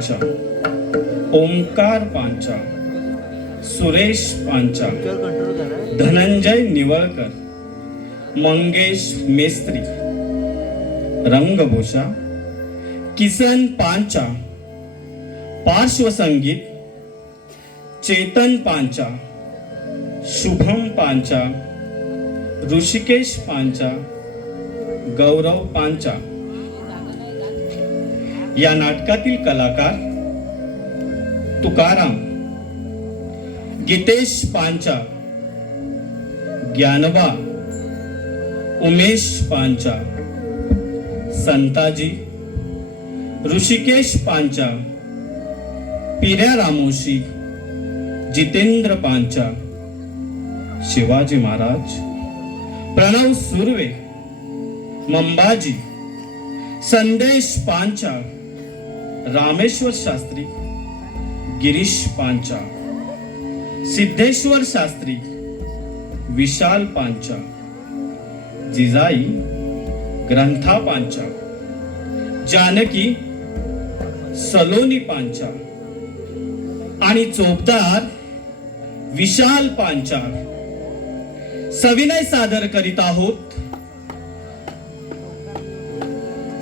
पांचा, ओंकार पांचा, सुरेश पांचा, धनंजय निवळकर, मंगेश मेस्त्री, रंगभूषा किसन पांचा, पार्श्वसंगीत चेतन पांचा, शुभम पांचा, ऋषिकेश पांचा, गौरव पांचा. या नाटकातील कलाकार तुकाराम, गीतेश पांचा, ज्ञानबा, उमेश पांचा, संताजी, ऋषिकेश पांचा, पिऱ्या रामोशी, जितेंद्र पांचा, शिवाजी महाराज, प्रणव सुर्वे, मंबाजी, संदेश पांचा, रामेश्वर शास्त्री, गिरीश पांचा, सिद्धेश्वर शास्त्री, विशाल पांचा, जिजाई ग्रंथा पांचा, जानकी सलोनी पांचा आणि चोपदार विशाल पांचा. सविनय सादर करीत आहोत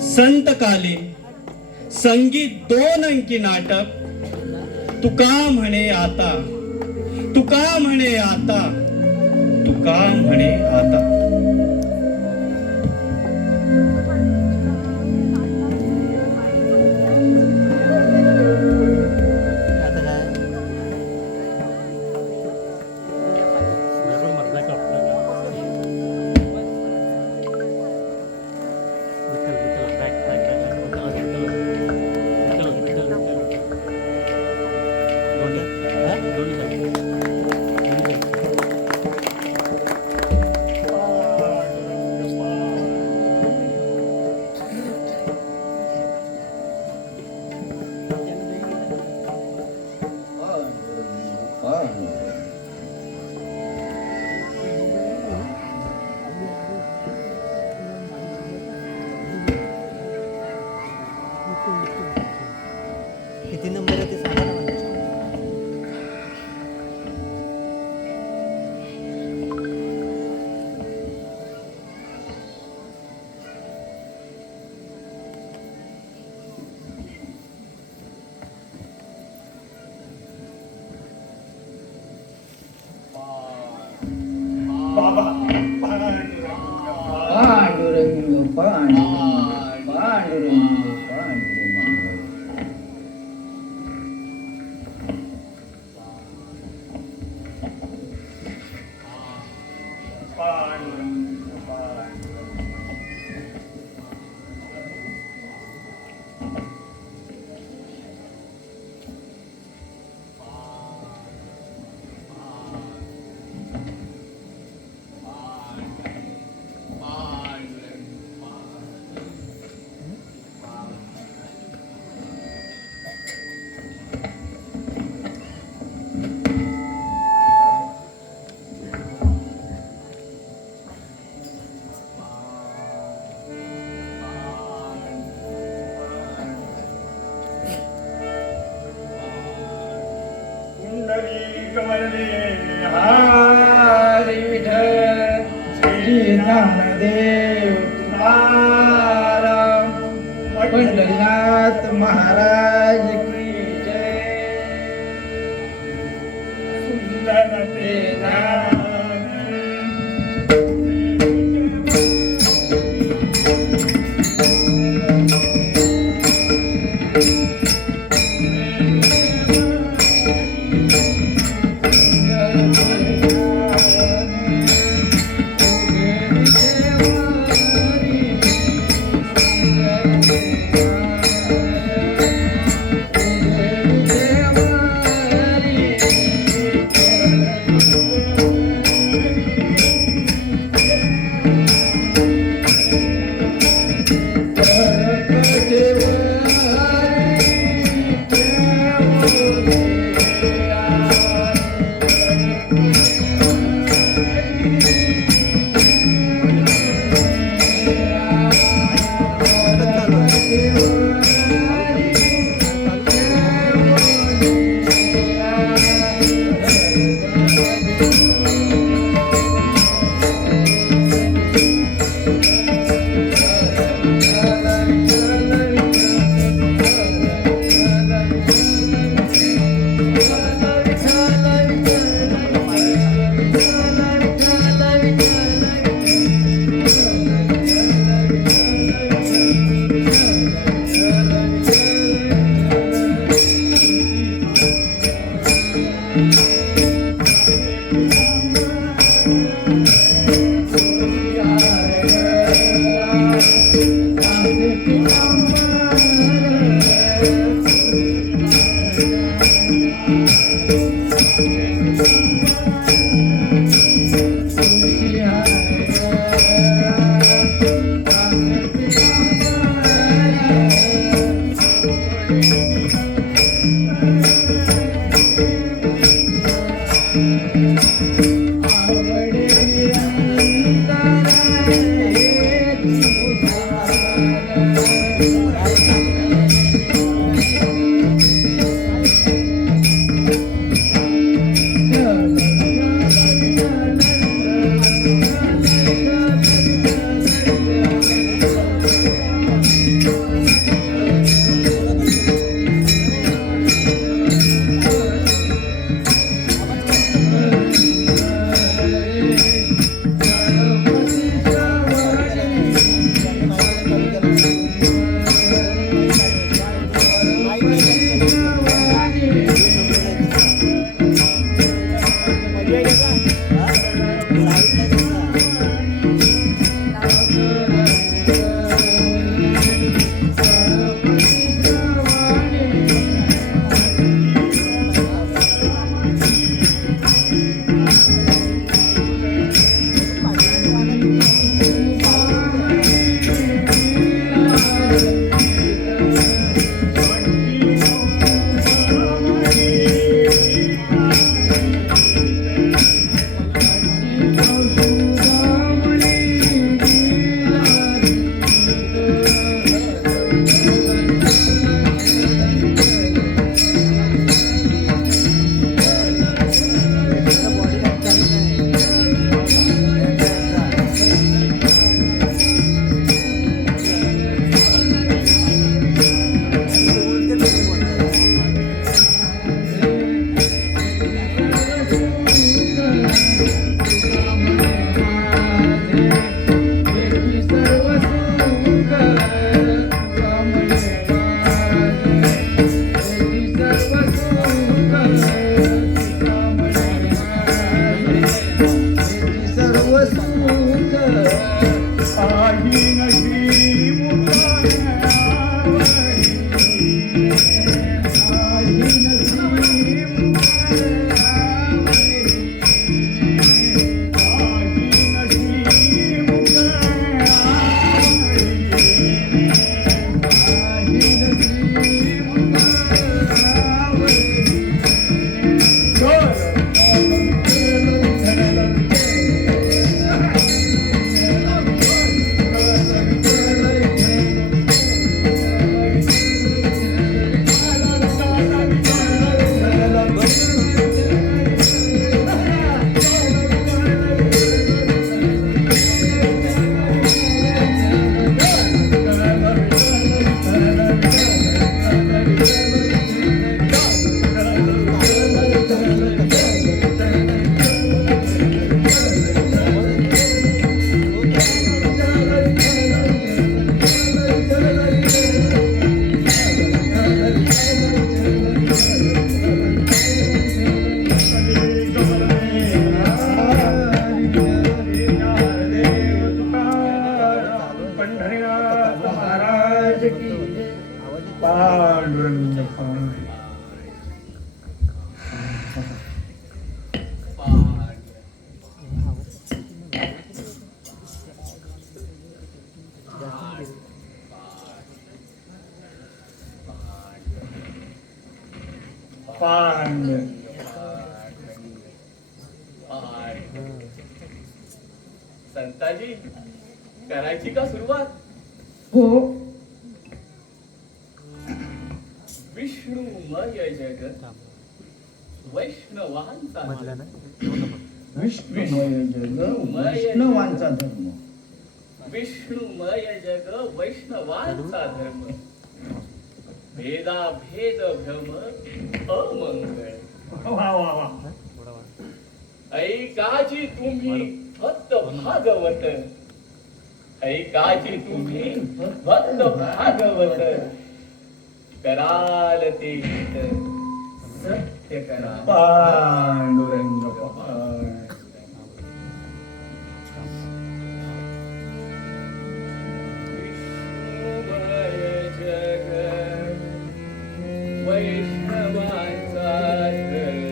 संतकालीन संगीत 2 अंकी नाटक तुका म्हणे आता, तुका म्हणे आता, तुका म्हणे आता. किती नंबर आहे ते सांगा ना मला. पांडुरंग पांडुरंग पांडुरंग पांडुरंग. हरी विठ्ठल श्री ज्ञानदेव तुकाराम पंढरीनाथ महाराज की जय. सुंदर ते नाम संताजी करायची का सुरुवात? हो विष्णुमय जगत वैष्णवांचा म्हटलं ना विष्णुमय जग वैष्णवांचा धर्म विष्णुमय जग वैष्णवांचा धर्म भेदा भेद भ्रम अमंगळ वा वा वा थोडा वाढ. ऐकाजी तुम्ही भक्त भागवत ऐकाजी तुम्ही भक्त भागवत कराल ते हित सत्य करा पांडुरंग पांडुरंग. विष्णुमय जग वैष्णवांचा धर्म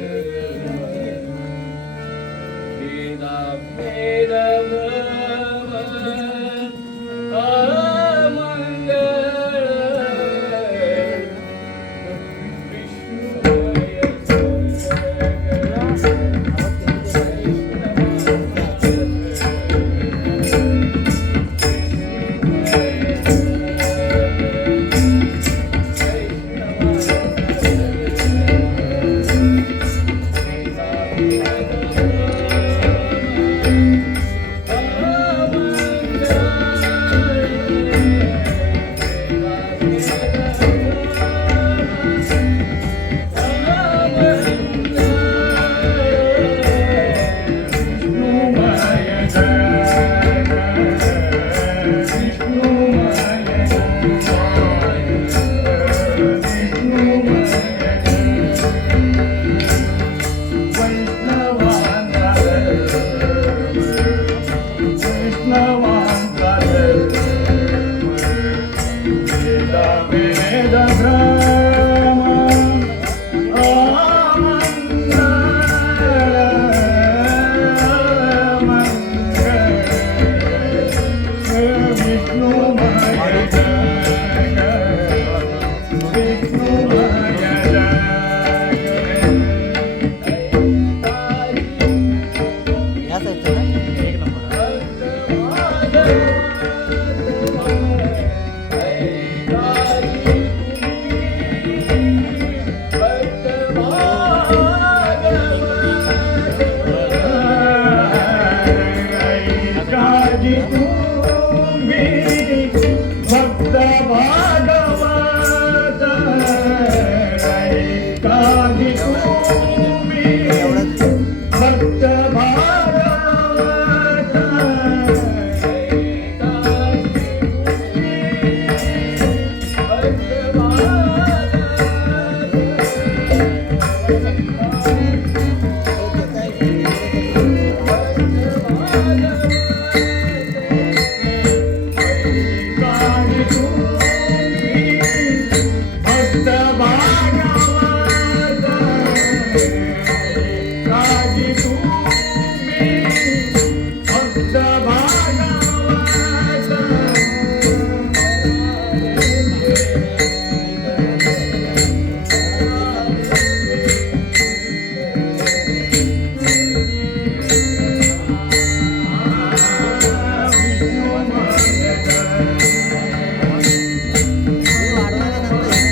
भेदा भेद भ्रम अमंगळ विष्णुमय ह्या साईडचं ना एक नंबर काजी तुम्ही भक्त भागवत काजी तुम्ही भक्त भागवत काजी तुम्ही भक्त भागवत काजी तुम्ही भक्त वाढवायला सांगतो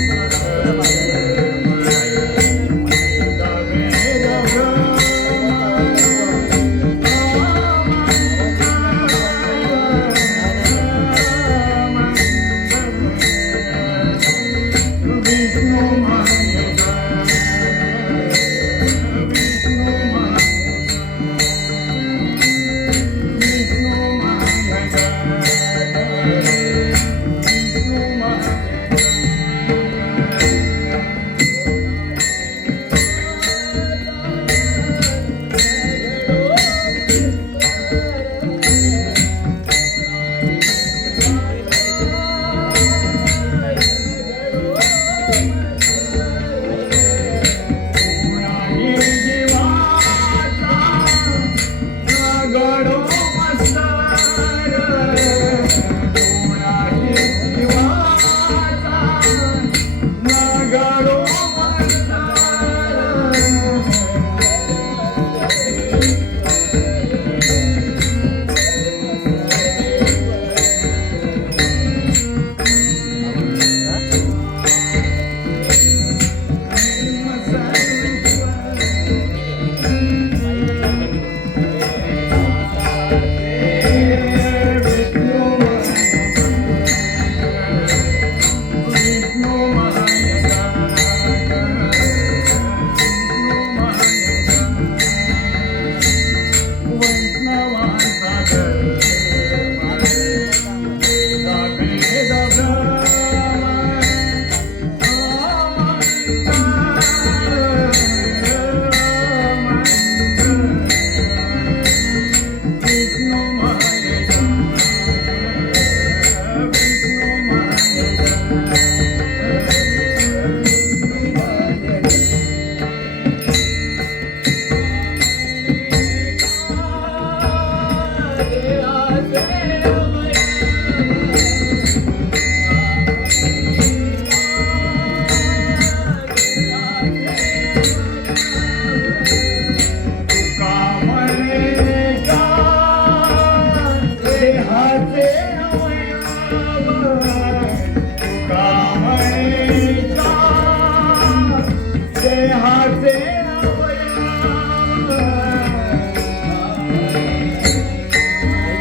देहाचे अवयव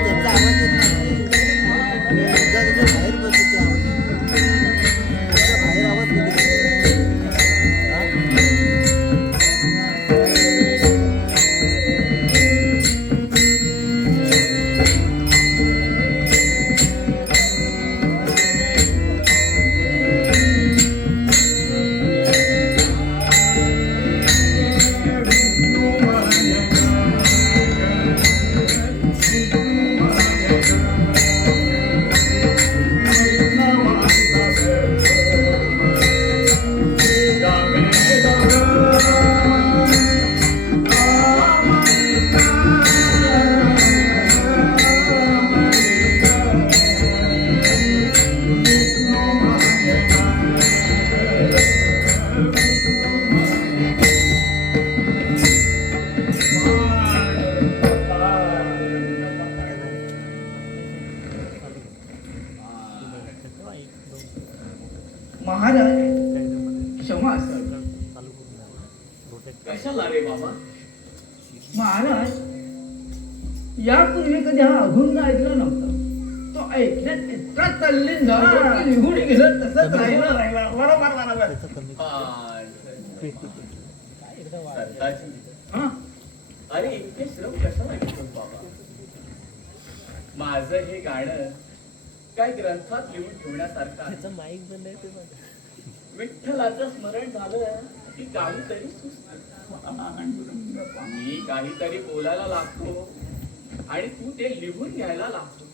त्यांचा आवाज येत नाही. तुझा तिथे बाहेर बसतो आवाज. तुझा बाहेर आवाज किती? महाराज क्षमा असावी. कशाला रे बाबा? महाराज यापूर्वी कधी हा अभंग ऐकला नव्हता. तो ऐकण्यात इतका तल्लीन झाला की निघून गेलं तसंच राहिलं. बरोबर त्याचं कमी सरताजी, हा अरे इतके श्रम कशाला घेतोस बाबा? माझं हे गाणं काय ग्रंथात लिहून ठेवण्यासारखं आहे. त्याचं माईक बंद आहे ते पण. विठ्ठलाचं स्मरण झालं की काहीतरी सुचतं. मी काहीतरी बोलायला लागतो आणि तू ते लिहून घ्यायला लागतो.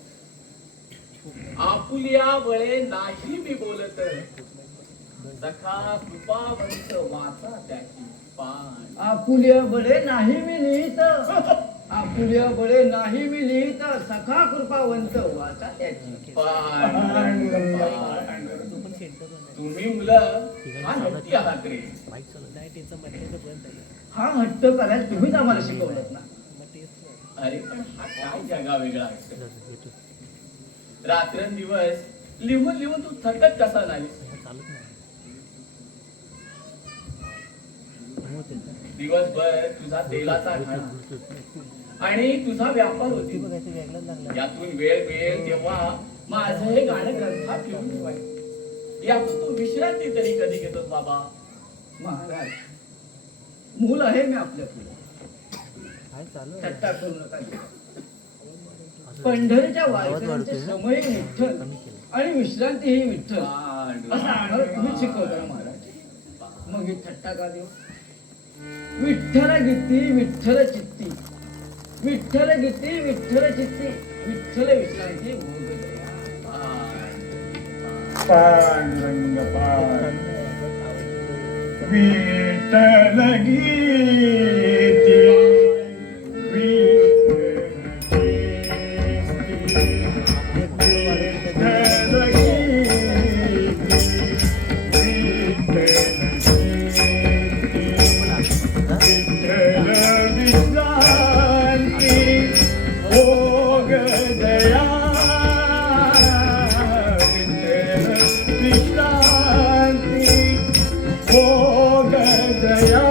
आपुलिया बळे नाही मी बोलत, सखा कृपावंत वाचा त्याची पान. आपुल्या बळे नाही मी लिहित, आपुल्या बळे नाही मी लिहित, सखा कृपावंत वाचा त्याची पान. तो पण सेंटर बंद आहे. तुम्ही मुलं हा नक्की आहात रे. माईक चालू नाही. त्याचं म्हटलं बंद आहे. हा हट्ट करायला तुम्हीच आम्हाला शिकवलं ना. मग तेच नाही. अरे पण हा काय जगा वेगळा आहे. येतो. रात्रंदिवस लिहून लिहून तू थकत कसा नाही? चालत नाही. हो त्याचं. दिवसभर तुझा तेलाचा घाणा आणि तुझा व्यापार ते होती. बघायचं वेगळंच लागलं. यातून वेळ मिळेल तेव्हा माझं हे गाणं ग्रंथात ठेवून ठेवायचं. यातून तू विश्रांती तरी कधी घेतोस बाबा? महाराज मूल आहे मी आपल्या पुढे, काय चालू आहे? थट्टा करू नका. पंढरीच्या आवाज वारकऱ्यांचे वाढतोय ना? समय विठ्ठल कमी केलं. आणि विश्रांती ही विठ्ठल पांडुरंग. असं आम्हाला तुम्ही शिकवलं ना महाराज. मग ही थट्टा का देऊ? विठ्ठल गीती विठ्ठल चित्ती, विठ्ठल गीती विठ्ठल चित्ती, विठ्ठल विश्रांती भोग दया. पांडुरंग पांड विठ्ठल गीती विश्रांती भोग दया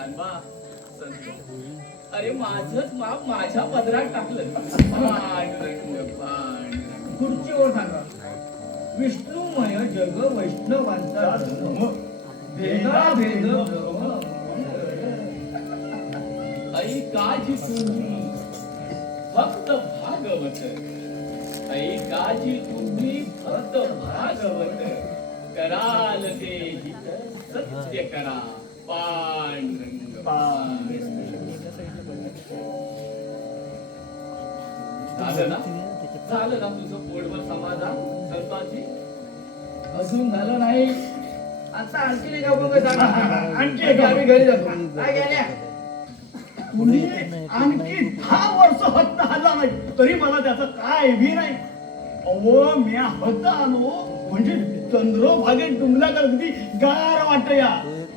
ज्ञानबा संत अरे माझंच माप माझ्या पदरात टाकलं पांडुरंग पांडुरंग खुर्चीवर सांगा विष्णुमय जग वैष्णवांचा धर्म भेदा भेद भ्रम ऐकाजी तुम्ही फक्त भागवत ऐकाजी तुम्ही फक्त भागवत कराल ते हित सत्य करा पांडुरंग झालं ना झालं ना तुझं पोटभर समाधान संतांची अजून झालं नाही आता आणखी एक अभंग सांगा आणखी एक आम्ही घरी जातो काय गेल्या तुम्ही आणखी 10 वर्ष हत्ता आला नाही तरी मला त्याचं काय बी नाही अहो मी हत्ता आलो म्हणजे चंद्रभागेत डुंबल्याकर अगदी गार वाटत या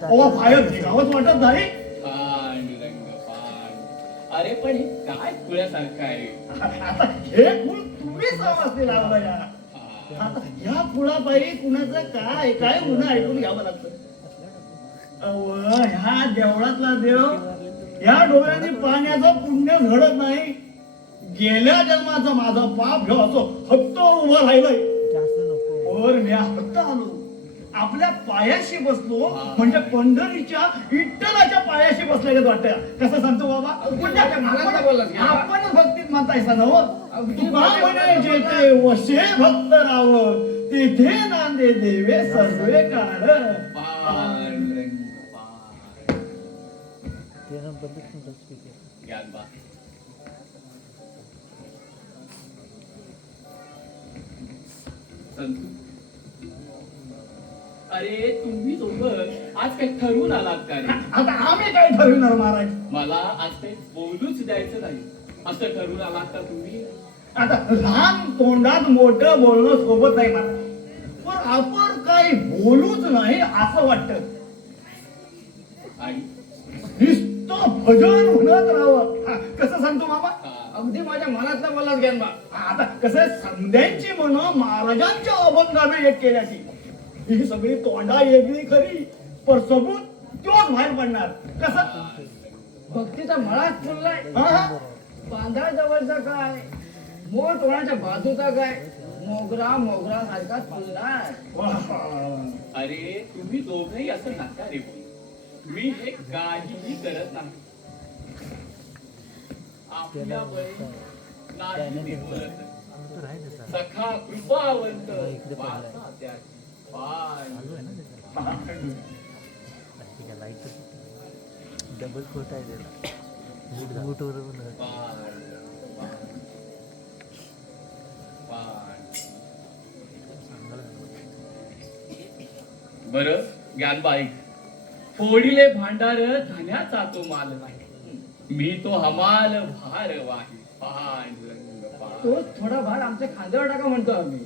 अहो बाहेर गावात वाटत नाही पांडुरंग पांड अरे पण हे काय खुळ्यासारखं आहे आता हे फुल तुम्ही समजते लावलं या आता या फुलापायी कुणाचं काय काय गुन्हा ऐकून घ्यावं लागतं अहो ह्या देवळातला देव या डोळ्यांनी पाण्याचं पुण्य घडत नाही गेल्या जन्माचं माझं पाप घेऊ असो हत्त उभं राहिलंय जास्त नको और मी हत्त आलो आपल्या पायाशी बसलो म्हणजे पंढरीच्या विठ्ठलाच्या पायाशी बसल्यागत वाटतं कसं सांगतो बाबा म्हणजे आपण भक्तीत म्हणतायसा ना हो तुका म्हणे जेथे वशे भक्त राव तिथे नांदे देवे सर्वे काळ पांडुरंग पांड ते नंबर तुमचा स्पीकर ज्ञानबा संतू अरे तुम्ही दोघं आज काही ठरवून आलात का रे आता आम्ही काय ठरविणार महाराज मला आज काही बोलूच द्यायचं नाही असं ठरवून आलात का तुम्ही आता लहान तोंडात मोठं बोलणं सोबत नाही मला पण आपण काही बोलूच नाही असं वाटतं आणि नुसतं भजन म्हणत राहावं हा, कसं सांगतो मामा अगदी माझ्या मनातला बोललाच ज्ञान बा आता कसं आहे, समध्यांची मन महाराजांच्या अभंगाने एक केल्याची ही सगळी तोंडा वेगळी खरी पण सबूत तोच बाहेर पडणार कसं भक्तीचा मळाच फुललाय हा, हा. बांधा जवळचा काय मोर टोळाच्या बाजूचा काय मोगरा मोगरा सारखा फुललाय वा. अरे तुम्ही दोघंही असं नका रे बोलू. मी हे काहीही करत नाही आपल्या बळी नाही मी बोलत. सखा कृपावंत वाचा त्याची पाय. डबल फोटो आहे त्याला बूटवर पाय, पाय. बरं ज्ञानबाई फोडीले भांडार धन्याचा तो माल नाही मी तो हमाल भार वाही पांडुरंग पांड. तो थोडा भार आमच्या खांद्यावर टाका म्हणतो आम्ही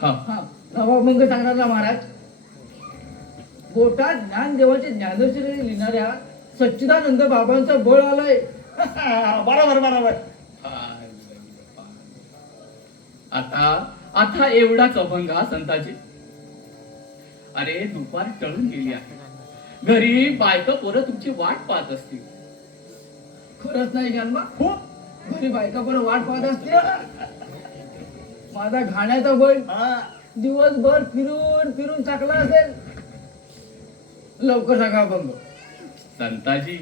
हा हा नवाभंग सांगणार ना महाराज पोटात ज्ञानदेवाचे ज्ञानेश्वरी लिहिणाऱ्या सच्चिदानंद बाबांचं बळ आलंय बरोबर बरोबर पांडुरंग पांड. आता एवढाच अभंग हा संताजी. अरे दुपार टळून गेली आहे घरी बायका पोरं तुमची वाट पाहत असतील. खरंच नाही ज्ञानबा खूप घरी बायका पण वाट पाहत असते माझा घाण्याचा बैल हा. दिवसभर फिरून फिरून टाकला असेल लवकर सांगा अभंग संताजी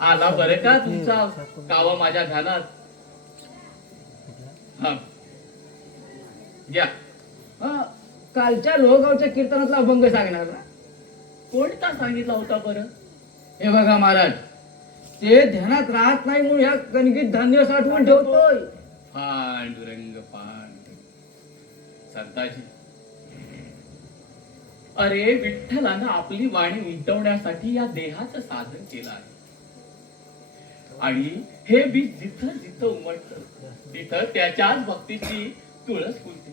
आला बरं का तुमचा कावा माझ्या ध्यानात. हा घ्या. हा कालच्या लोहगावच्या कीर्तनातला अभंग सांगणार ना कोणता सांगितला होता बरं? हे बघा महाराज ते ध्यानात राहत नाही म्हणून ह्या कणकीत धान्य साठवून ठेवतोय पांडुरंग पांड. संताजी अरे विठ्ठलानं आपली वाणी उमटवण्यासाठी या देहाचं साधन केलं आहे आणि हे बीज जिथं जिथं उमटतं तिथं त्याच्याच भक्तीची तुळस फुलते.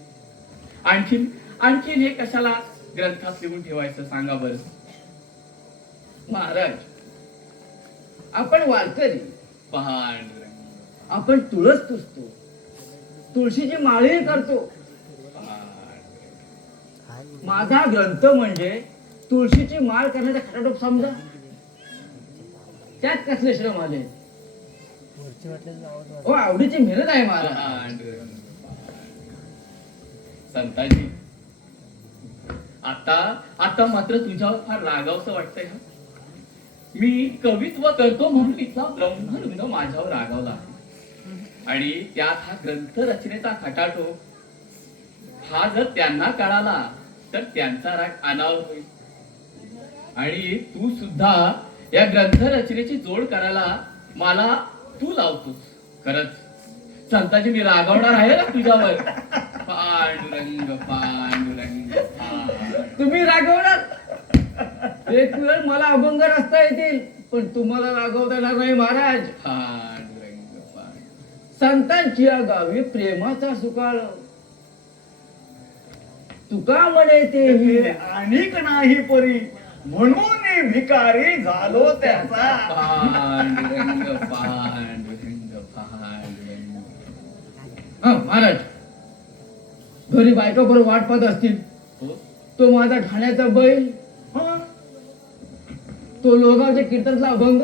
आणखीन हे कशाला ग्रंथात लिहून ठेवायचं सांगा बरं. महाराज आपण वारकरी पांडुरंग आपण तुळस पुसतो तुळशीची माळही करतो पांडुरंग. माझा ग्रंथ म्हणजे तुळशीची माळ करण्याचा खटाटोप समजा, त्यात कसले श्रम आले? वरची वाटल्याचं आवाज वाढ. हो, आवडीची मेहनत आहे महाराज. पांडुरंग. संताजी, आता मात्र तुझ्यावर फार रागावसं वाटतंय हा. मी कवित्व करतो म्हणून इथला ब्रह्मरंग माझ्यावर रागावला आहे. आणि त्यात हा ग्रंथ रचनेचा खटाटोप हा जर त्यांना कळाला तर त्यांचा राग अनावर होईल. आणि तू सुद्धा या ग्रंथ रचनेची जोड करायला मला तू लावतोस. खरंच संताजी, मी रागावणार आहे ना तुझ्यावर. पांडुरंग पांडुरंग तुम्ही रागवणार एक वेळ मला अभंग रचता येतील, पण तुम्हाला रागवता येणार नाही महाराज. पांडुरंग पांडुरंग. संतांची या गावी प्रेमाचा सुकाळ, तुका म्हणे ते हे अनेक नाही परी म्हणून भिकारी झालो त्याचा. पांडुरंग पांडुरंग पांडुरंग. महाराज, घरी बायका बरोबर वाट पाहत असतील. हो? तो माझा घाण्याचा बैल, हं? तो लोगावच्या कीर्तनचा अभंग,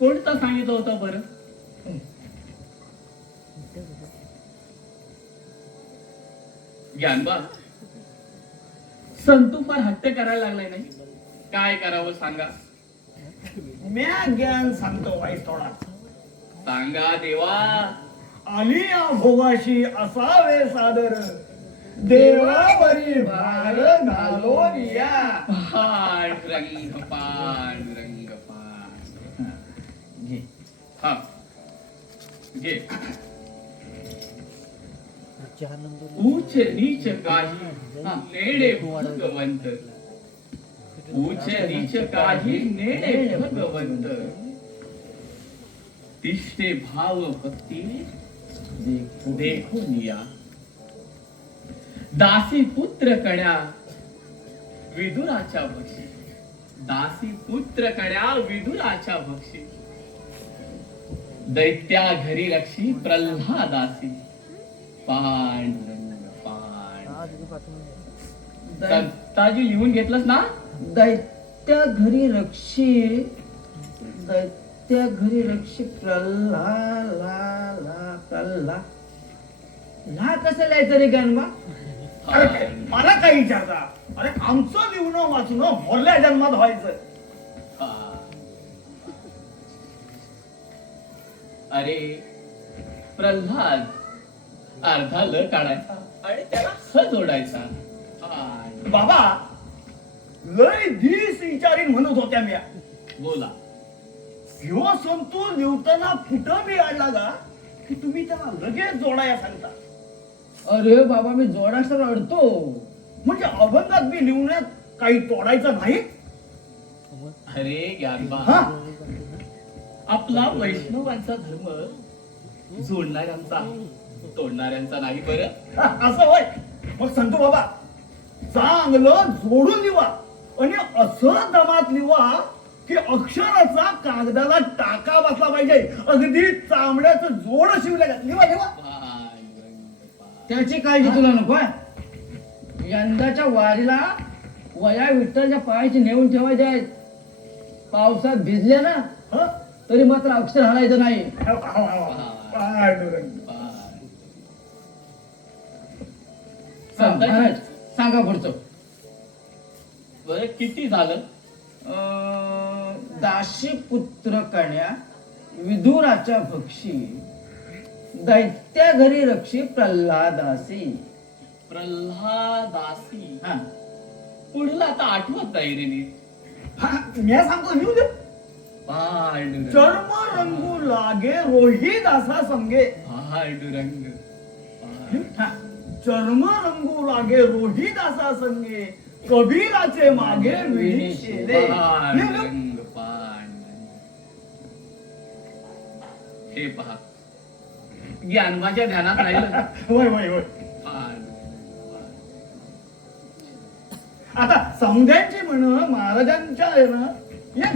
कोणता सांगितलं होतं बरं? ज्ञानबा, संतू फार हट्ट करायला लागलाय नाही. काय करावं सांगा. म्या ज्ञान सांगतो वाईस थोडा. सांगा देवा. आली या भोगाशी असावे सादर, देवावरी भार घालो या. पांडुरंग पांडुरंग पांडुरंग. घे. हा घे. चहा नंतर ऊच नीच काही नेडे भगवंत. ऊच नीच काही नेडे भगवंत. तिष्ठे भाव भक्ती देखून या. दासी पुत्र कण्या विदुराच्या भक्षी. दासी पुत्र कण्या विदुराच्या भक्षी. दैत्या घरी रक्षी प्रल्हादासी. पांडुरंग पांडुरंग. संताजी लिहून घेतलंस ना? दैत्या घरी रक्षी, दैत्या घरी रक्षी प्रल्हा ला कसं लिहायचं रे गणबा? अरे मला काही विचारता? अरे आमचं लिहून वाचून भरल्या जन्मात व्हायचं. अरे प्रल्हाद अर्धा ल काढायचा आणि त्याला स जोडायचा. बाबा लय दिस विचारीन म्हणत होत्या म्या. बोला. ह्यो संतू लिहताना कुठं बी आडला का की तुम्ही त्याला लगेच जोडाया सांगता. अरे बाबा, मी जोडासर अडतो. म्हणजे अभंगात बी लिहण्यात काही तोडायचं नाही. अरे ज्ञानबा, हा? आपला वैष्णवांचा धर्म जोडणाऱ्यांचा तोडणाऱ्यांचा नाही बरं. असं होय. मग संतू बाबा चांगलं जोडून लिवा आणि असं दमात लिवा की अक्षराचा कागदाला टाका बसला पाहिजे. अगदी चामड्याचं जोड शिवलं. लिवा लिवा. त्याची काळजी तुला नको आहे. यंदाच्या वारीला वया विठ्ठलच्या पायाची नेऊन ठेवायचे आहेत. पावसात भिजले ना हं? तरी मात्र अक्षर हलायचं नाही. पांडुरंग. महाराज, सांगा पुढचं. बरं किती झालं? दाशी पुत्र कण्या विदुराच्या भक्षी, दैत्या घरी रक्षी प्रल्हादासी. प्रल्हादासी. हा, पुढलं आता आठवत नाही रे नीट. हा, म्या सांगतो लिहू दे. पांडुरंग चर्म रंगू लागे रोही दासा संगे. पांडुरंग हा, चर्म रंगू लागे रोही दासा संगे, कबीराचे मागे विणी शेले. लिहू, लिहू. पांडुरंग पांडुरंग. हे पहा, ज्ञानबाच्या ध्यानात राहिलं. होय होय होय. पांडुरंग. आता समध्यांची म्हण महाराजांच्या एक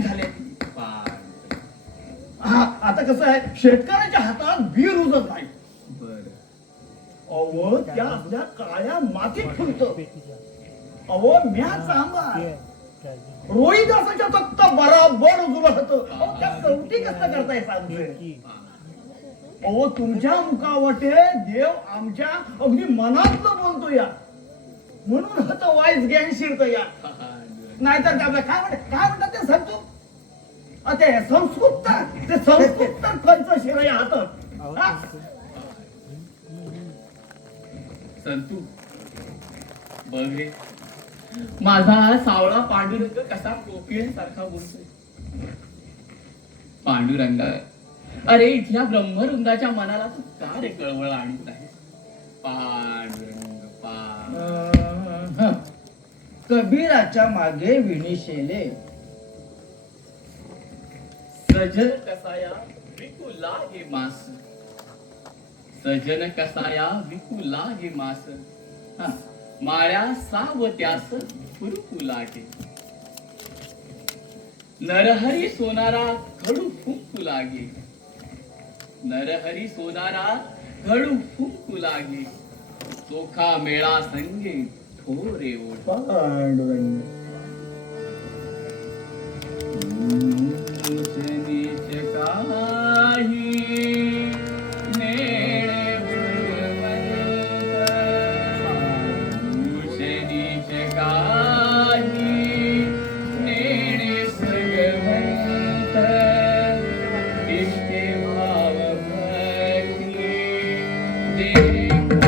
झाले. पांडुरंग. हा, आता कसं आहे, शेतकऱ्याच्या हातात बी रुजत नाही. बरं. अव त्या आपल्या काळ्या मातीत फुलत. अहो म्या सांभाळ रोहिदासाच्या फक्त बराबर उजवलं होतं अहो त्या कवटी कसं करताय सांगतोय अहो तुमच्या मुखावटे देव आमच्या अगदी मनातलं बोलतो या म्हणून होतं वाईस ज्ञान शिरत या नाहीतर ते आपलं काय म्हणतात ते सांगतो ते संस्कृत तर कंच शिर या हातात संतू बघ रे माझा सावळा पांडुरंग कसा कोकिळेसारखा बोलतोय पांडुरंगा अरे इथल्या ब्रह्मवृंदाच्या मनाला तू का रे कळवळ आणत आहे पांडुरंग कबीराच्या मागे विणीशेले सजन कसाया विकुला हे मास सजन कसाया विकुला हे मास माळ्या सावत्यास फुरकू लागे नरहरी सोनारा घडू फुंकू लागे नरहरी सोनारा घडू फुंकू लागे चोखा मेळा संगे थोरे ओढ पांडुरंग नीच काही नेणे भगवंत नीच काही नेणे भगवंत इष्टे भाव भक्ती देखो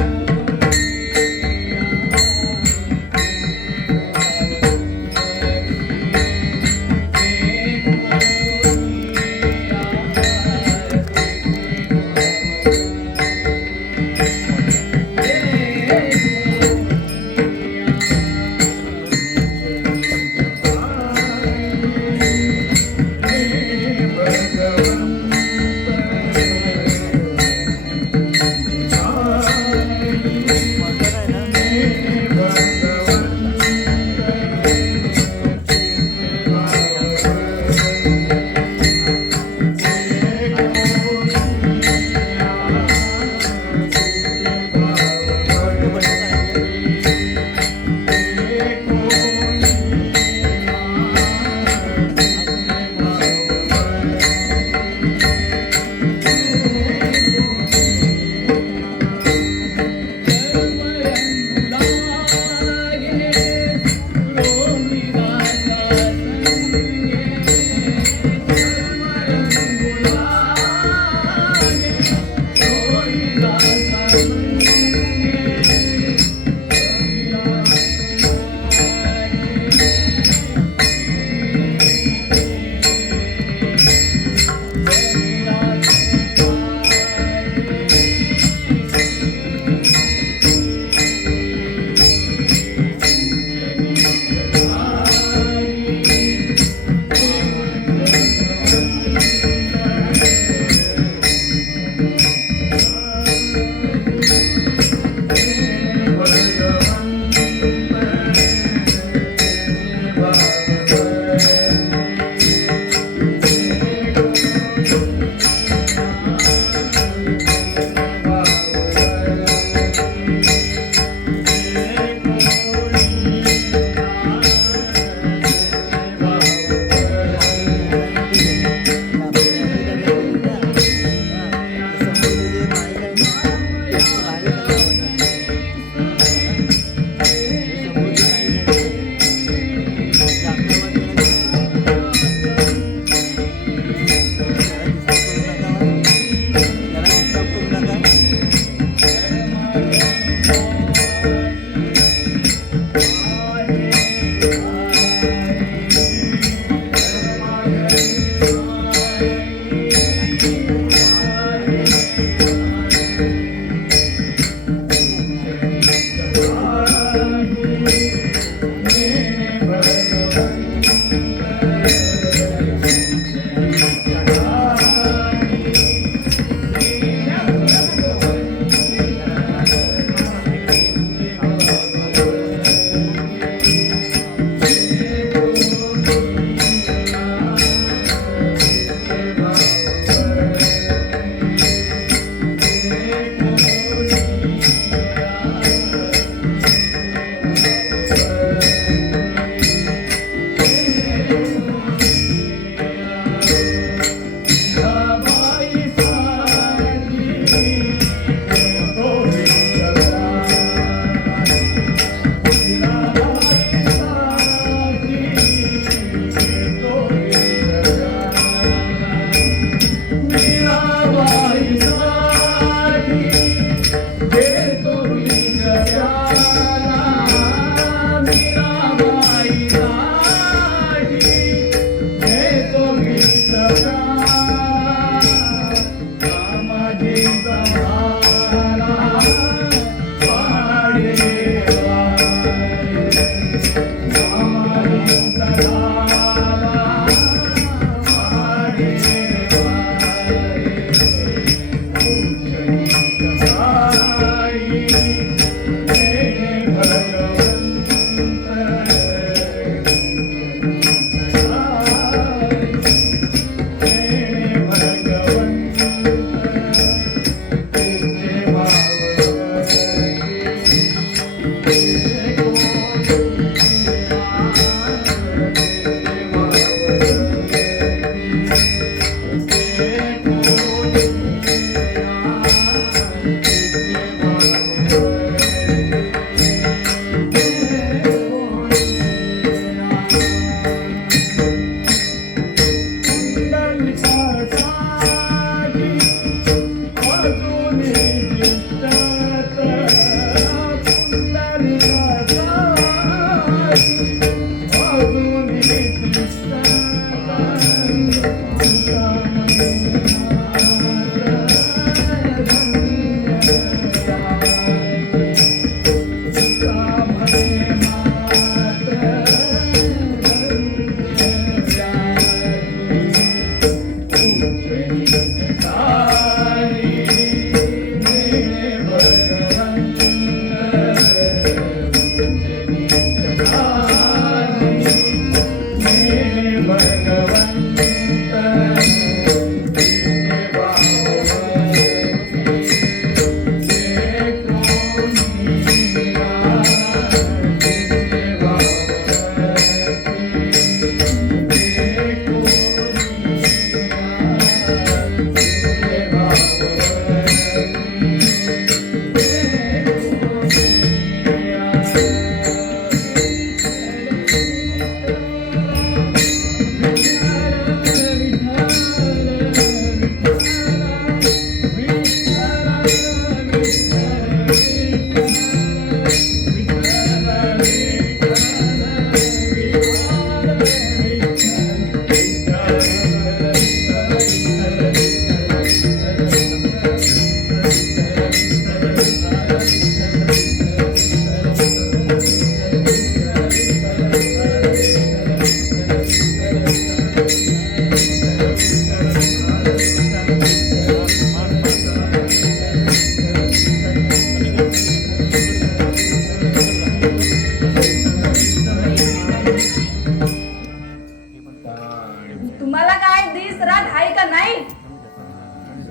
तुम्हाला काय दिस रात आहे का नाही?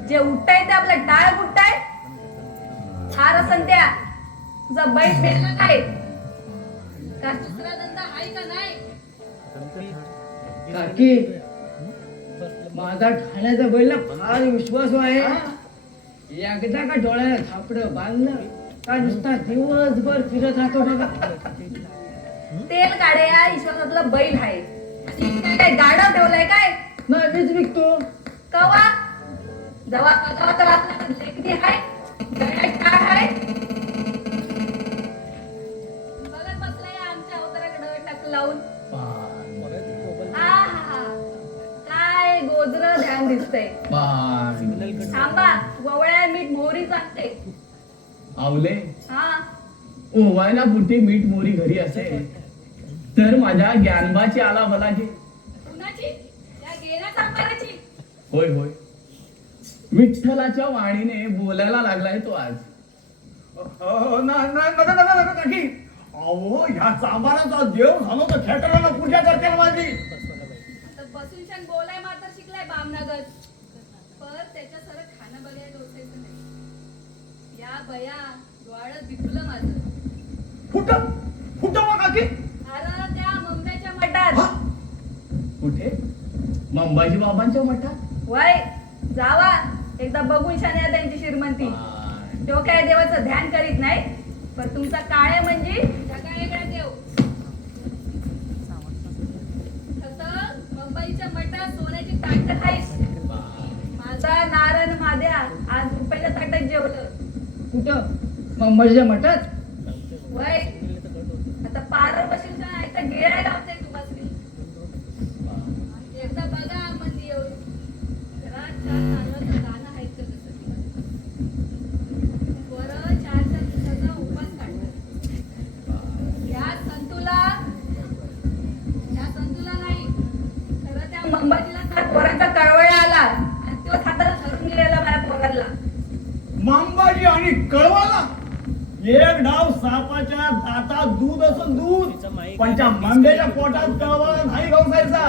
जे उठताय ते आपलं टाळ बुटताय. हार संत्या तुझा बैठ भेटला काय? का दुसरा धंदा आहे का नाही? काकी माझा ठाण्याचा बैला फार विश्वास आहे. एकदा का डोळ्याला थापडं बांधलं का नुसता दिवसभर फिरत राहतो बघा. तेल काढ्या ईश्वरातला बैल आहे. काय गाडव ठेवलाय काय? नाही मीच विकतो. कवा जवा बघावं तर आपला लेकदी आहे. गळ्यात टाळ आहे. बघत बसलाय आमच्या अवताराकडे टक लावून. आहा, काय गोजर ध्यान दिसतंय. थांबा ववळ्या मीठ मोहरी चालते. आवले हा ओवायला बुटी मीठ मोरी घरी असेल तर माझ्या ज्ञानबाची आला भला घे. कुणाची? या गेल्या सांबाराची. होय होय विठ्ठलाच्या वाणीने बोलायला लागलाय तो आज. काकी अहो ह्या चांबाराचा देव झालो तर खेटराला पूजा करते माझी. आता बसून छान बोलाय मात्र शिकलाय बामनगर. पर त्याच्या सर खाणं बघायला डोसायचं नाही. या बया डोळं दिपलं माझं. फुट फुट काकी. अरे त्या मुंबईच्या मठात. कुठे? मंबाजी बाबांच्या मठात. वय जावा एकदा बघून छान या त्यांची श्रीमंती. तो काय देवाचं ध्यान करीत नाही. पण तुमचा काळे म्हणजे सगळा वेगळा देव. तसं मुंबईच्या मठात सोन्याची ताट खाईस. माझा नारायण माद्या आज रुपयाच्या ताटात जेवलं. कुठं? मुंबईच्या मठात. वय आता पार बशील का एकदा गिळायला लावते तुम्हाला. एकदा बघा मंदी येऊन घरात चार तांदळाचं गाणं आहे का कसं तिला. बरं 4 दिवसाचा उपवास काढला. या संतूला मंबाजीला त्या पोराचा कळवळा आला आणि तो हाताला धरून गेलेला माझ्या पोराला. मांबाजी आणि कळवाला एक डाव सापाच्या दातात दूध असं दूध पण त्या मांब्याच्या पोटात कळवा नाही गवसायचा.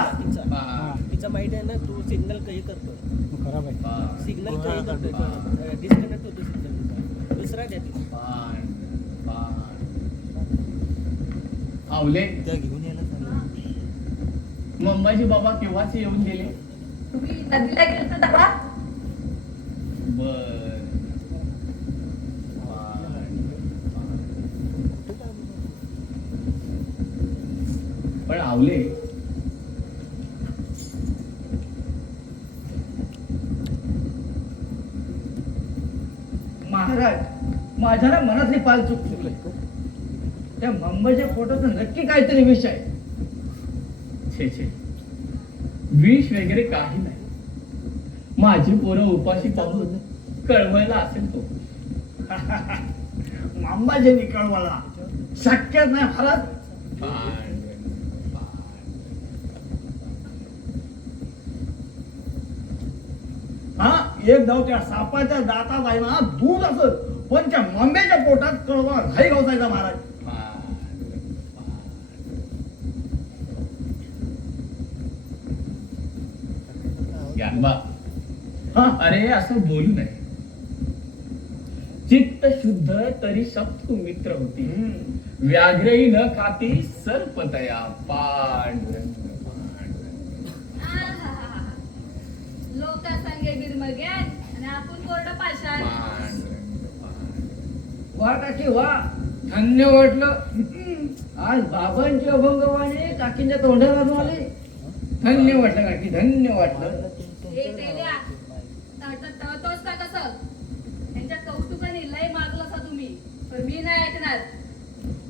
तिचा माहिती आहे ना तू सिग्नल काही करतो खराब आहे सिग्नल काही करतो डिस्कनेक्ट होतो सिग्नल दुसरा द्या आवले त्या घेऊन यायला मंबाजी बाबा केव्हाच येऊन गेले? तुम्ही नदीला गेलता तेव्हा? बर पण आवले महाराज माझ्या ना मनातली पाल चुकली. त्या मंबाच्या पोटाचं नक्की काहीतरी विष आहे. छे छे विष वगैरे काही नाही. माझी पोरं उपाशी पाहून कळवळला असेल तो. मांबाजींनी कळवाला शक्यच नाही महाराज. हा एक डाव त्या सापाच्या दातात आहे ना दूध असत पण त्या मांब्याच्या पोटात कळवा घाई गवसायचा महाराज. ज्ञानबा हा अरे असं बोलू नये. चित्त शुद्ध तरी शत्रु मित्र होती. व्याघ्रही न खाती सर्पतया पांडुरंग लोक सांगे बिरमग्यान आणि आपण कोरडं पाषाण. वा काकी वा धन्य वाटलं. आज बाबांची अभंगवाणी काकींच्या तोंडाला आली. धन्य वाटलं काकी धन्य वाटलं. हे तेल्या तळतोच का कसं? त्यांच्या कौतुकाने लय मागलं का तुम्ही? पण मी नाही ऐकणार.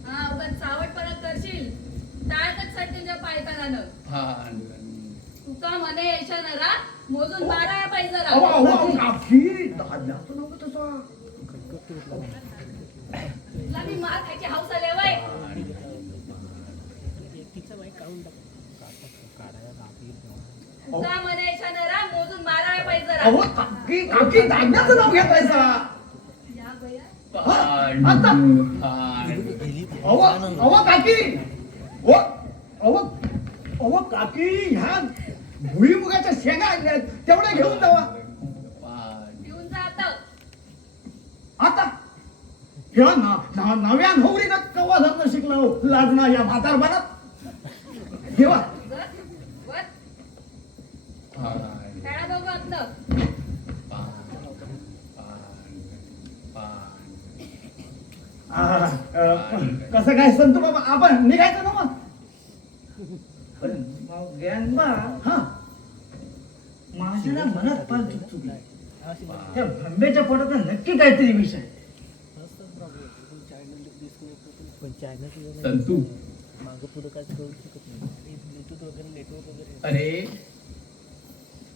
हा उगाच चावटपणा करशील टाळकच सट तुझ्या पायतानानं. तुका म्हणे यायच्या नरा मोजून माराया पाहिजे जरा. अहो, अहो, अहो, काकी, दादाचं नको तसं. तुला मी मार खायची हौस आले वय. तुका म्हणे यायच्या नरा मोजून माराया पाहिजे जरा. अहो काकी काकी दादाचं नाव घेतायचा. या बया. अहो अहो काकी अहो काकी ह्या भुईमुगाच्या शेंगा आणल्यात तेवढ्या घेऊन जावा. घेऊन जा आता. आता ह्या नव्या नवरीनं कवा धरणं शिकलो लाजणं या म्हातारपणात घेवा. वर. खेळा बघू आपलं. कसं काय संतू बाबा आपण निघायचं ना मग. ज्ञानबा हा माझ्या ना मनात पाल चुकचुकली. त्या भंबेच्या पोटाचा नक्की काहीतरी विष आहे. संतू अरे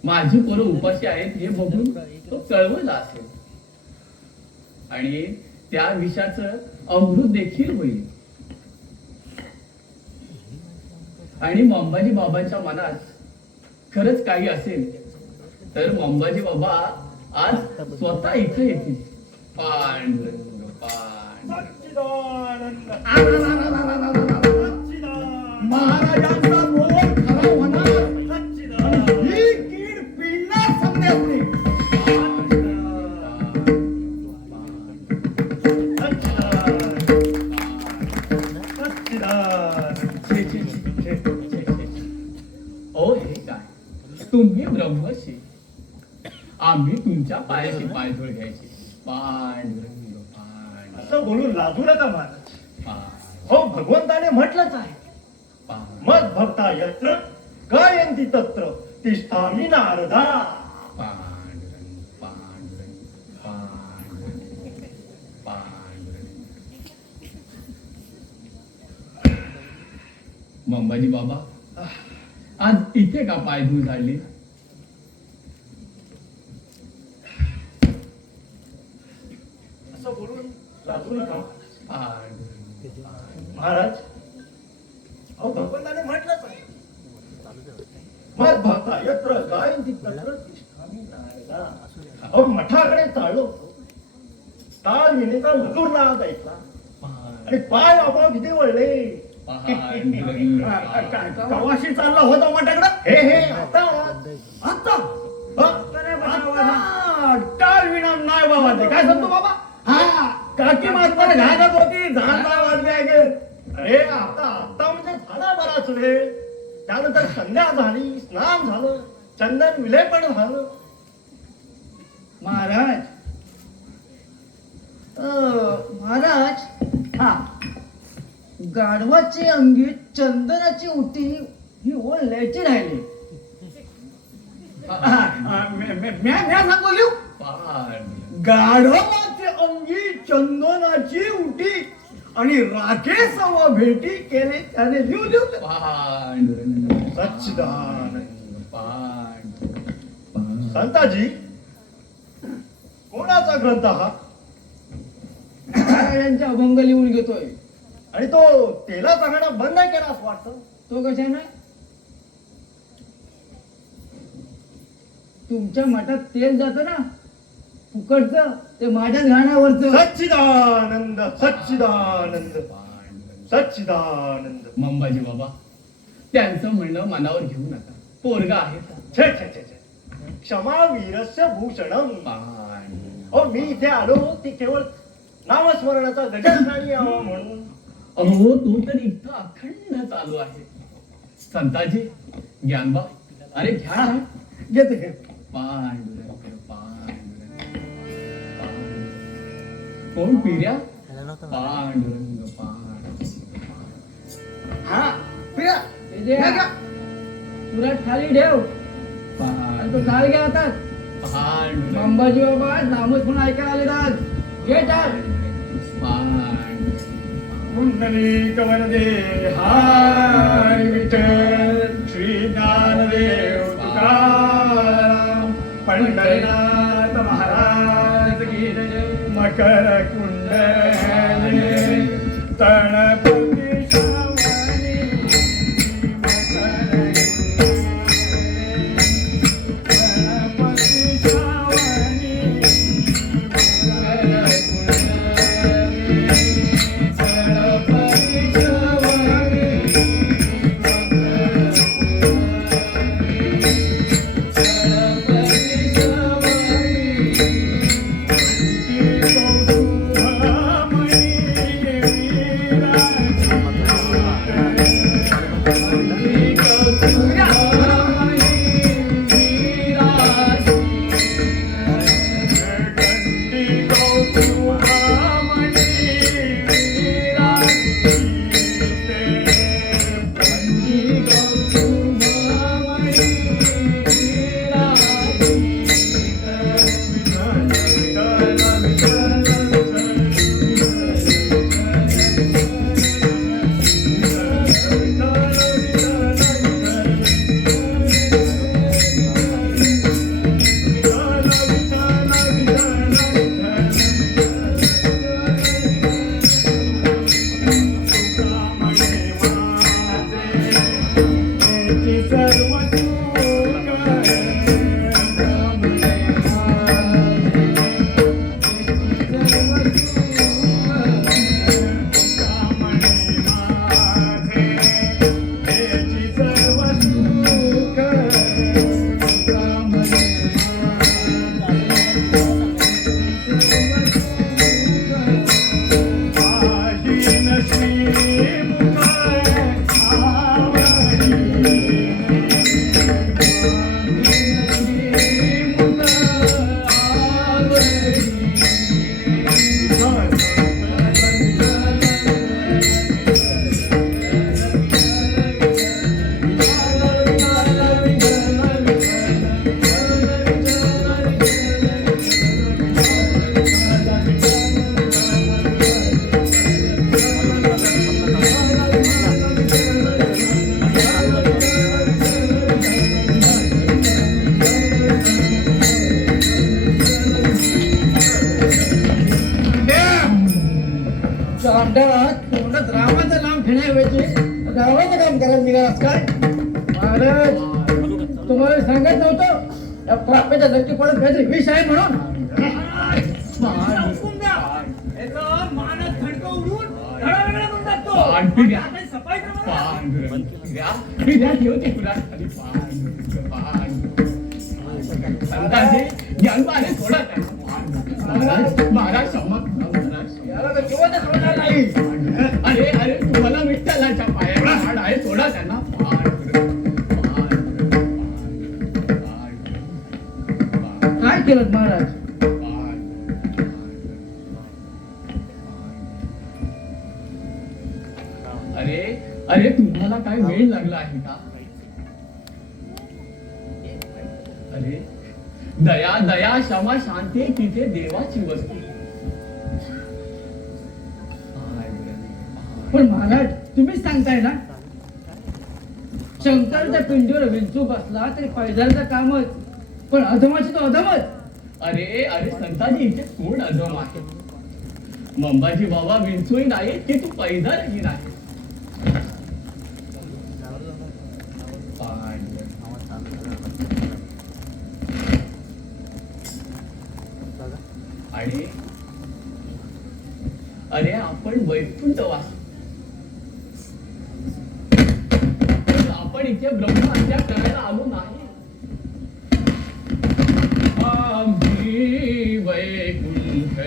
माझी पोरं उपाशी आहेत हे बघून तो कळवला असेल आणि त्या विषाचं अमृत देखील होईल. आणि मंबाजी बाबांच्या मनात खरंच काही असेल तर मंबाजी बाबा आज स्वतः इथे येतील. पांडुरंग पांडुरंग महाराजांचा बोल खरा होणार. ही कीड पिळणार समजण्याची. ओ हे काय तुम्ही ब्रह्मशी आम्ही तुमच्या पायाशी पायधूळ घ्यायची. पांडुरंग पांडुरंग असं बोलून लाजू नका महाराज. पांडुरंग हो भगवंताने म्हटलंच आहे मत भक्ता यत्र गायंती तत्र तिष्ठामि नारदा. पांडुरंग पांडुरंग पांडुरंग पांडुरंग. मंबाजी बाबा आज इथे का पायधूळ झाली? असं बोलून लाजू नका पांडुरंग महाराज. अहो भगवंताने म्हटलंच आहे मग भाता यत्र गायंती तत्र तिष्ठामी नारदा. अहो मठाकडे चाललो होतो. ताल विनेचा मधुर नाद ऐकला आणि पाय आपोआप इथे वळले. कवाशी चालला होता मठाकडे. हे आता आता टाळ विना नाही बाबा. ते काय सांगतो बाबा. हा काकी मात्र घालत होती. झाडा वाजल्या गे. अरे आता म्हणजे झाला बराच वेळ. त्यानंतर संध्या झाली, स्नान झालं, चंदन विलेपण झालं. महाराज महाराज हा गाढवाची अंगी चंदनाची उटी ही ओढल्याची राहिली. म्या सांगतो लिहू. गाढवाची अंगी चंदनाची उटी आणि राखेसव भेटी केले त्याने लिहू लिहू. सच्चिदानंद संताजी कोणाचा ग्रंथ हा. यांचा अभंग लिहून घेतोय. आणि तो तेला चांगला बंद नाही केला असं वाटतं. तो कशाने. तुमच्या मठात तेल जातं ना फुकटचं, ते माझ्याच घाण्यावरचं. सच्चिदानंद सच्चिदानंद सच्चिदानंद. मंबाजी बाबा, त्यांचं म्हणणं मनावर घेऊ नका. पोरगा आहे का? छे छे छे छे. क्षमा वीरस्य भूषणम. अहो मी इथे आलो ती केवळ नामस्मरणाचा गजर यावं म्हणून. अहो तो तर इथं अखंड चालू आहे. संताजी ज्ञानबा, अरे घ्या ना. घेते घे. पांडुरंग पांडुरंग पांडुरंग. कोण पिर्या. पांडुरंग पांडुरंग. हा प्रिया हे जे घ्या, घ्या. तुला खाली ठेव आणि तो पांडुरंग टाळ घ्या हातात. पांडुरंग अंबाजी बाबा नामच म्हणून ऐकायला आले आज. घे टाळ. पांडुरंग. कुंडलिक वरदे हाय विठ्ठल श्री ज्ञानदेव तुकाराम पंढरीनाथ महाराज की जय. मकर कुंडले तणपती श्रावणी. मकर कुंडले तणपती श्रावणी. रामाचं नाम घेण्याऐवजी रावणाचं काम करायला निघालास काय. महाराज तुम्हाला सांगत नव्हतं या पाप्याच्या धक्की पडत काहीतरी विष आहे म्हणून. हुकूम द्या. याचं मानस खडकं उडवून धडाधडा करून टाकतो. पान पिढ्या. आता सफाई करा. पांडुरंग पिढ्या. पिढ्या ठेवते कुणाखाली पांडुरंग, पांडुरंग. संतांचे ज्ञानवाने थोडा त्यांना महाराज महाराज क्षमा करा, महाराज क्षमा. याला तर जीवनच होणार नाही. अरे अरे तुम्हाला विठ्ठलाच्या पायाला हाड आहे सोडा त्यांना पांडुरंग, पांडुरंग, पांडुरंग, काय केलं महाराज? अरे अरे तुम्हाला काय वेळ लागला आहे का? अरे दया दया क्षमा शांती तिथे देवाची वस्तू. पण महाराज तुम्हीच सांगताय ना शंकरच्या पिंडीवर विंचू बसला तरी पैजाचं कामच, पण अधमाची तो अधमच. अरे अरे संताजी इथे कोण अधम आहे? मंबाजी बाबा विंचूही नाही की तू पैदारही नाही. आणि अरे आपण वैकुंठवास, आपण इथे ब्रह्महत्या करायला आलो नाही. आम्ही वैकुंठवासी,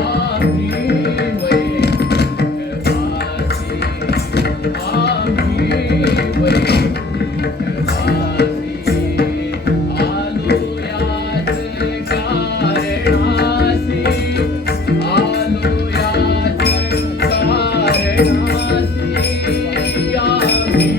आम्ही वैकुंठवासी, आम्ही वैकुंठवासी, आलो याच कारणासी, आलो याच कारणासी, आम्ही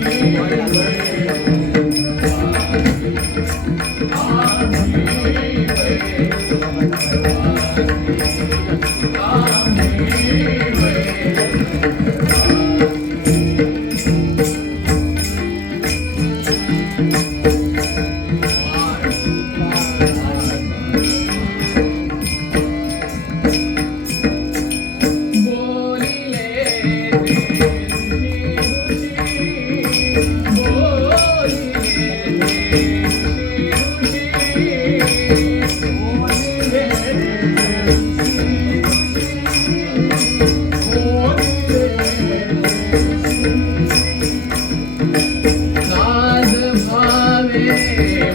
नाज भावे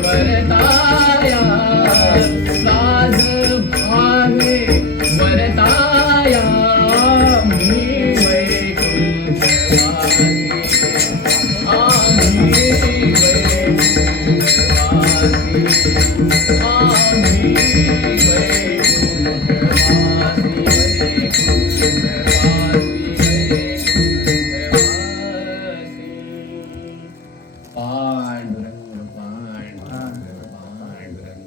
वरताया, नाज भावे वरताया, मी वैकुंठवासी, आम्ही वैकुंठवासी, आम्ही वैकुंठवासी, पांडुरंग पांडुरंग पांडुरंग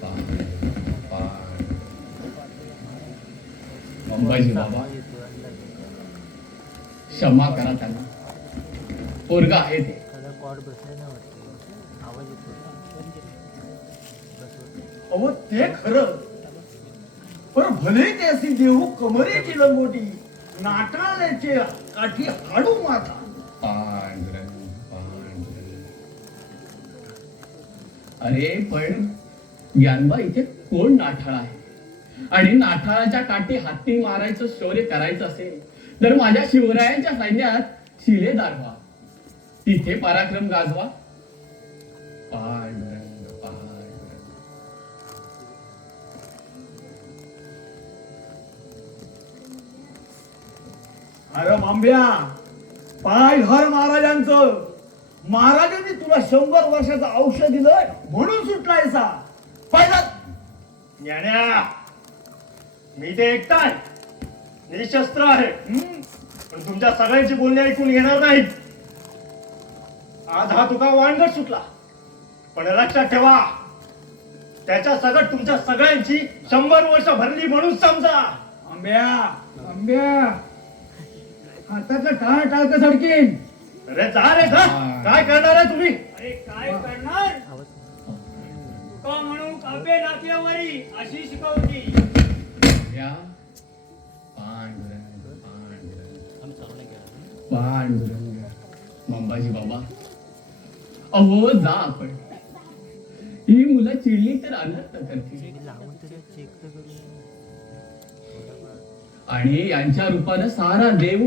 पांडुरंग अंबाजी बाबा क्षमा करा त्यांना, पोरगा आहे ते. अहो ते खरं, पण भले त्यासी देऊ कमरेची लंगोटी, नाटाळ्याचे काठी हाडू माथा. पांडुरंग पांडुरंग. अरे पण ज्ञानबा इथे कोण नाठाळ आहे? आणि नाठाळाच्या काठी हाती मारायचं शौर्य करायचं असेल तर माझ्या शिवरायांच्या सैन्यात शिलेदार व्हा, तिथे पराक्रम गाजवा. पांडुरंग पांडुरंग. अरे मांब्या, पाय धर महाराजांचं. महाराजांनी तुला 100 वर्षाचं औषध दिलं म्हणून सुटलायसा. पाहिलं ज्ञान्या, मी ते एकटाय निशस्त्र आहे, पण तुमच्या सगळ्यांची बोलणी ऐकून घेणार नाहीत. आज हा तुका वाणगट सुटला, पण लक्षात ठेवा त्याच्या सगळं तुमच्या सगळ्यांची 100 वर्ष भरली म्हणून समजा. आंब्या आंब्या हातातलं टाळ टाळक सडकीन. अरे जा रे जा. काय करणार आहे तुम्ही? अरे काय करणार? तुका म्हणून काव्य नाट्यावरी आई अशी शिकवती. या पांडुरंग पांडुरंग मंबाजी बाबा, अहो जा आपण. ही मुलं चिडली तर अनर्थ करतील आणि यांच्या रूपानं सारा देव